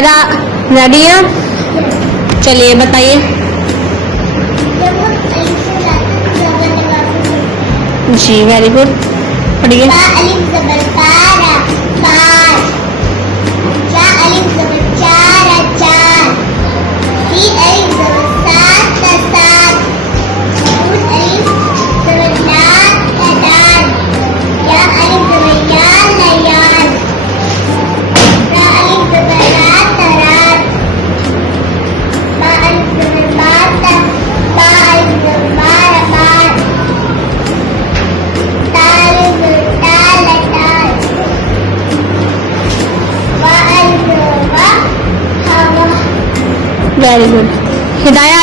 हिदायरा ready है? चलिए बताइए। जी वेरी गुड, पढ़िए। Very good. हिदाया